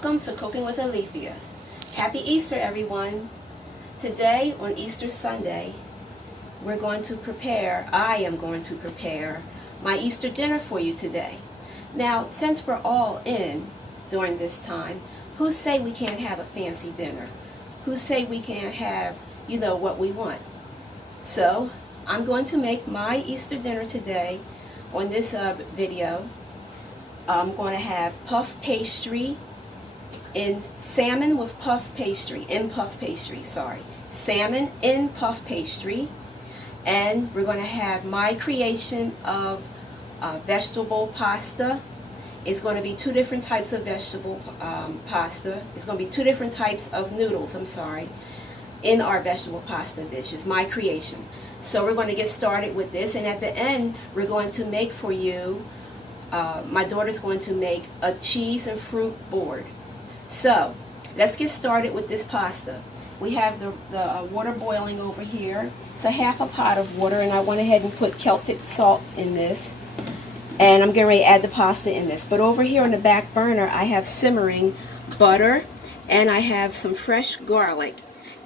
Welcome to Cooking with Alethea. Happy Easter, everyone. Today, on Easter Sunday, I am going to prepare my Easter dinner for you today. Now, since we're all in during this time, who say we can't have a fancy dinner? Who say we can't have, what we want? So, I'm going to make my Easter dinner today on this video. I'm going to have puff pastry in salmon with puff pastry, salmon in puff pastry, and we're going to have my creation of vegetable pasta. It's going to be two different types of vegetable pasta. It's going to be two different types of noodles, in our vegetable pasta dish. It's my creation. So we're going to get started with this, and at the end we're going to make for you, my daughter's going to make a cheese and fruit board. So let's get started with this pasta. We have the water boiling over here. It's a half a pot of water, and I went ahead and put Celtic salt in this, and I'm getting ready to add the pasta in this. But over here on the back burner I have simmering butter, and I have some fresh garlic,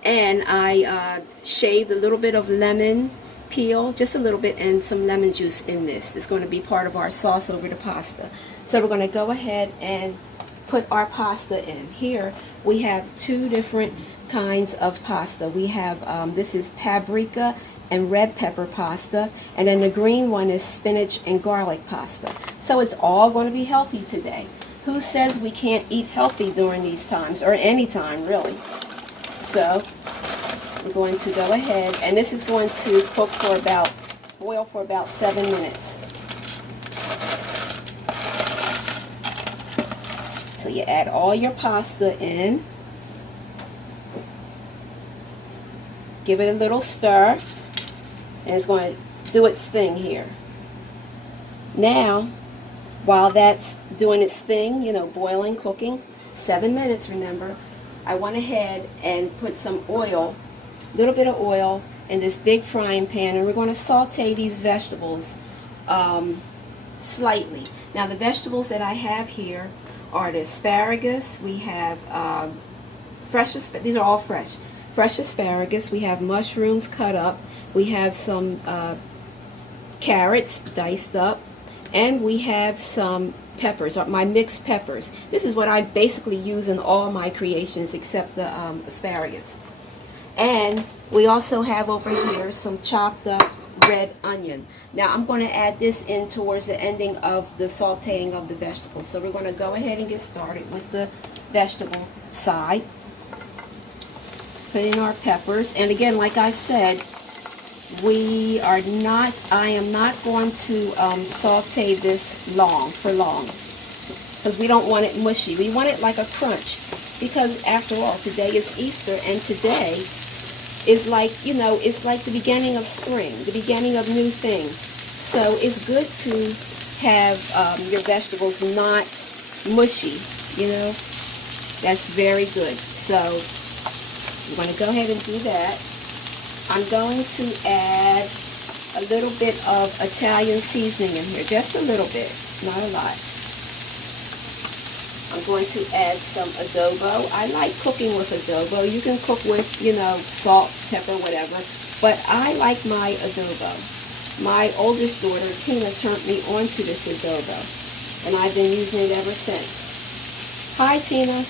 and I shaved a little bit of lemon peel, just a little bit, and some lemon juice in this. It's going to be part of our sauce over the pasta. So we're going to go ahead and put our pasta in. Here we have two different kinds of pasta. We have this is paprika and red pepper pasta, and then the green one is spinach and garlic pasta. So it's all going to be healthy today. Who says we can't eat healthy during these times, or any time really? So we're going to go ahead, and this is going to boil for about 7 minutes. So you add all your pasta in, give it a little stir, and it's going to do its thing here. Now, while that's doing its thing, boiling, cooking, 7 minutes, remember, I went ahead and put some oil, a little bit of oil, in this big frying pan, and we're going to saute these vegetables slightly. Now the vegetables that I have here are the asparagus. We have these are all fresh asparagus. We have mushrooms cut up. We have some carrots diced up, and we have some peppers, or my mixed peppers. This is what I basically use in all my creations except the asparagus. And we also have over here some chopped up red onion. Now I'm going to add this in towards the ending of the sauteing of the vegetables. So we're going to go ahead and get started with the vegetable side. Put in our peppers, and again, like I said, I am not going to saute this for long, because we don't want it mushy. We want it like a crunch, because after all, today is Easter, and today is it's like the beginning of spring, the beginning of new things. So it's good to have your vegetables not mushy, That's very good. So I'm going to go ahead and do that. I'm going to add a little bit of Italian seasoning in here, just a little bit, not a lot. I'm going to add some adobo. I like cooking with adobo. You can cook with, salt, pepper, whatever, but I like my adobo. My oldest daughter, Tina, turned me on to this adobo, and I've been using it ever since. Hi, Tina.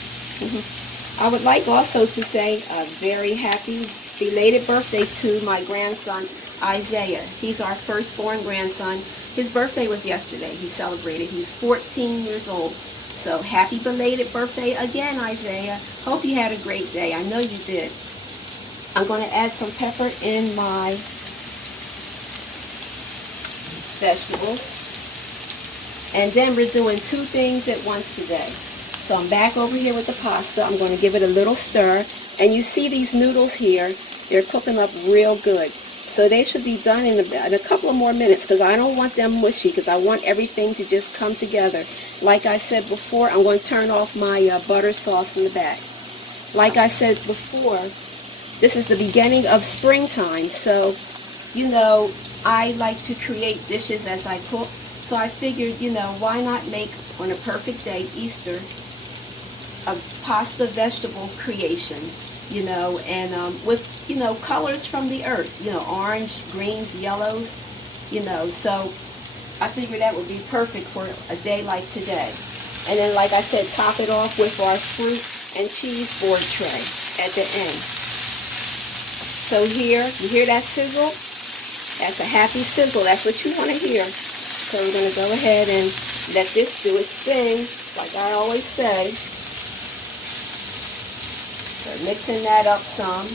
I would like also to say a very happy belated birthday to my grandson, Isaiah. He's our firstborn grandson. His birthday was yesterday. He celebrated. He's 14 years old. So happy belated birthday again, Isaiah. Hope you had a great day. I know you did. I'm going to add some pepper in my vegetables. And then we're doing two things at once today. So I'm back over here with the pasta. I'm going to give it a little stir. And you see these noodles here, they're cooking up real good. So they should be done in a couple of more minutes, because I don't want them mushy, because I want everything to just come together. Like I said before, I'm going to turn off my butter sauce in the back. Like I said before, this is the beginning of springtime, so, I like to create dishes as I cook. So I figured, why not make, on a perfect day, Easter, a pasta vegetable creation, you know, and with, you know, colors from the earth, you know, orange, greens, yellows, you know, so I figured that would be perfect for a day like today. And then, like I said, top it off with our fruit and cheese board tray at the end. So here, you hear that sizzle? That's a happy sizzle. That's what you want to hear. So we're going to go ahead and let this do its thing, like I always say. So mixing that up some.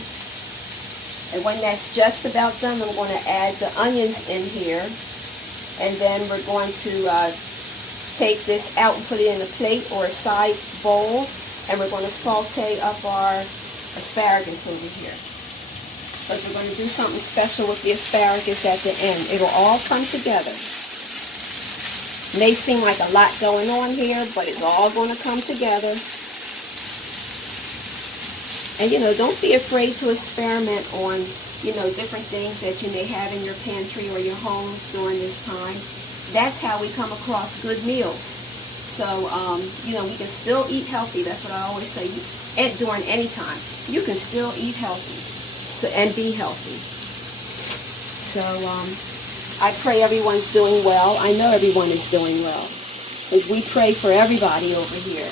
And when that's just about done, I'm going to add the onions in here. And then we're going to take this out and put it in a plate or a side bowl. And we're going to saute up our asparagus over here. But we're going to do something special with the asparagus at the end. It'll all come together. May seem like a lot going on here, but it's all going to come together. And, you know, don't be afraid to experiment on, you know, different things that you may have in your pantry or your homes during this time. That's how we come across good meals. So, you know, we can still eat healthy. That's what I always say. During any time, you can still eat healthy and be healthy. So, I pray everyone's doing well. I know everyone is doing well. Because we pray for everybody over here.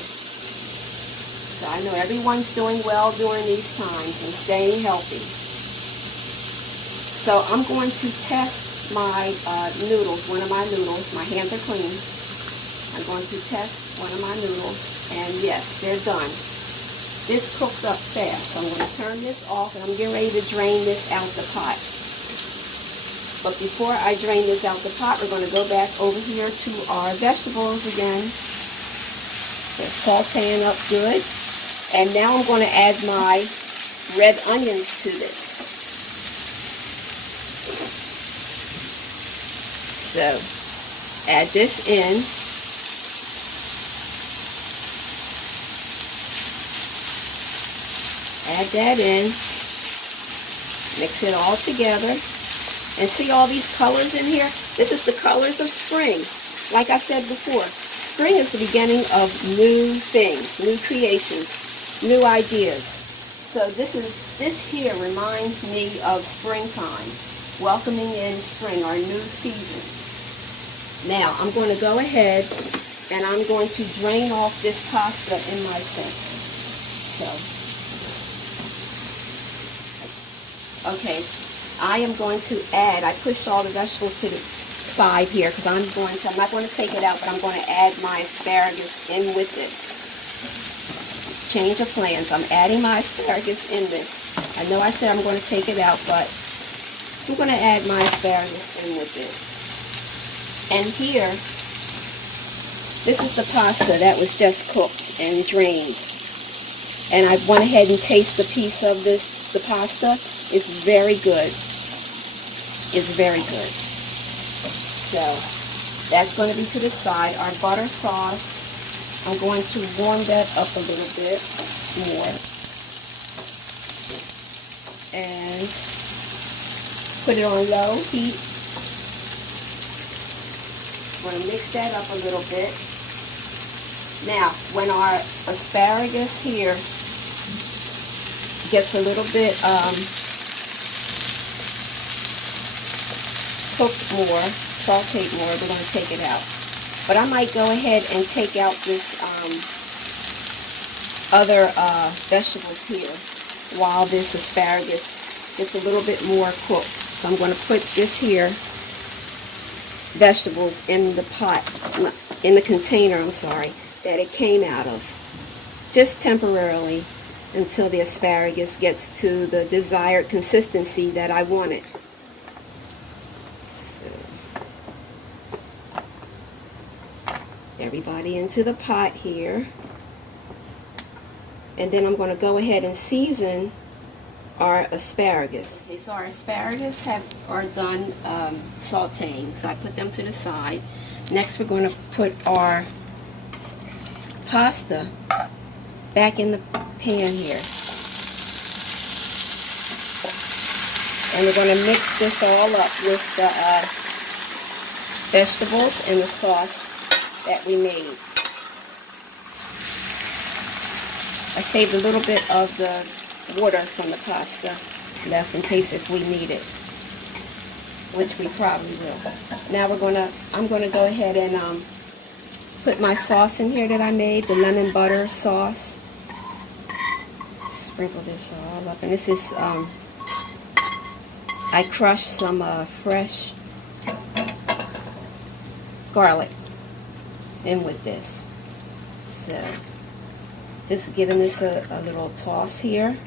So I know everyone's doing well during these times and staying healthy. So I'm going to test my noodles, one of my noodles. My hands are clean. I'm going to test one of my noodles. And yes, they're done. This cooked up fast. So I'm going to turn this off and I'm getting ready to drain this out the pot. But before I drain this out the pot, we're going to go back over here to our vegetables again. They're sauteing up good. And now I'm going to add my red onions to this. So, add this in. Add that in. Mix it all together. And see all these colors in here? This is the colors of spring. Like I said before, spring is the beginning of new things, new creations, new ideas. So this here reminds me of springtime, welcoming in spring, our new season. Now, I'm going to go ahead and I'm going to drain off this pasta in my sink. So, okay. I am going to add, I pushed all the vegetables to the side here because I'm not going to take it out, but I'm going to add my asparagus in with this. Change of plans. I'm adding my asparagus in this. I know I said I'm going to take it out, but I'm going to add my asparagus in with this. And here, this is the pasta that was just cooked and drained. And I went ahead and tasted a piece of this, the pasta. It's very good. It's very good. So, that's going to be to the side. Our butter sauce, I'm going to warm that up a little bit more. And put it on low heat. I'm going to mix that up a little bit. Now, when our asparagus here gets a little bit cooked more, sauteed more, we're going to take it out. But I might go ahead and take out this other vegetables here while this asparagus gets a little bit more cooked. So I'm going to put this here, vegetables, in the pot, in the container, I'm sorry, that it came out of. Just temporarily until the asparagus gets to the desired consistency that I want it. Everybody into the pot here. And then I'm going to go ahead and season our asparagus. Okay, so our asparagus are done sauteing, so I put them to the side. Next we're going to put our pasta back in the pan here. And we're going to mix this all up with the vegetables and the sauce that we made. I saved a little bit of the water from the pasta left in case if we need it, which we probably will. Now I'm gonna go ahead and put my sauce in here that I made, the lemon butter sauce. Sprinkle this all up, and this is I crushed some fresh garlic in with this. So just giving this a little toss here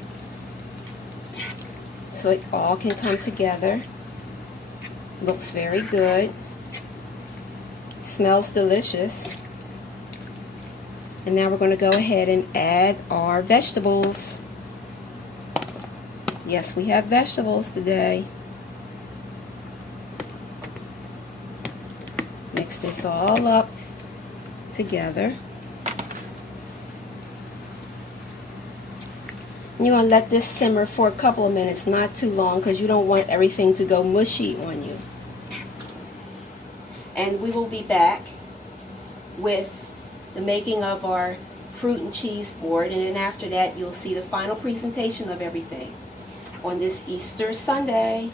so it all can come together. Looks very good. Smells delicious. And now we're going to go ahead and add our vegetables. Yes, we have vegetables today. Mix this all up together. You're going to let this simmer for a couple of minutes, not too long, because you don't want everything to go mushy on you. And we will be back with the making of our fruit and cheese board, and then after that you'll see the final presentation of everything on this Easter Sunday.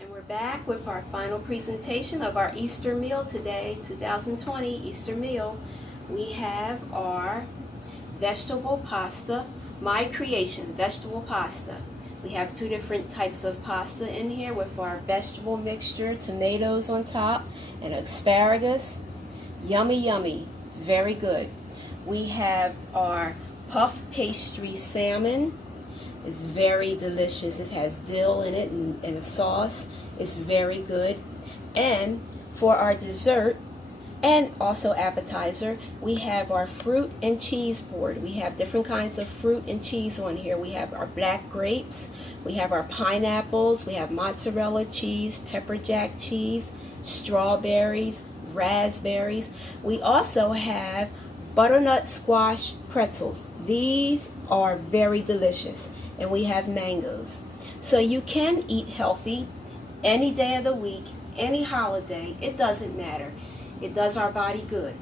And we're back with our final presentation of our Easter meal today, 2020 Easter meal. We have our vegetable pasta, my creation, vegetable pasta. We have two different types of pasta in here with our vegetable mixture, tomatoes on top, and asparagus. Yummy, yummy. It's very good. We have our puff pastry salmon. It's very delicious. It has dill in it and a sauce. It's very good. And for our dessert and also appetizer, we have our fruit and cheese board. We have different kinds of fruit and cheese on here. We have our black grapes, we have our pineapples, we have mozzarella cheese, pepper jack cheese, strawberries, raspberries. We also have butternut squash pretzels. These are very delicious. And we have mangoes. So you can eat healthy any day of the week, any holiday. It doesn't matter. It does our body good.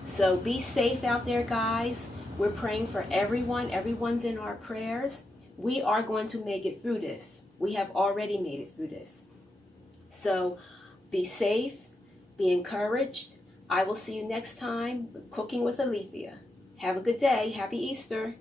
So be safe out there, guys. We're praying for everyone. Everyone's in our prayers. We are going to make it through this. We have already made it through this. So be safe, be encouraged. I will see you next time with Cooking with Alethea. Have a good day. Happy Easter.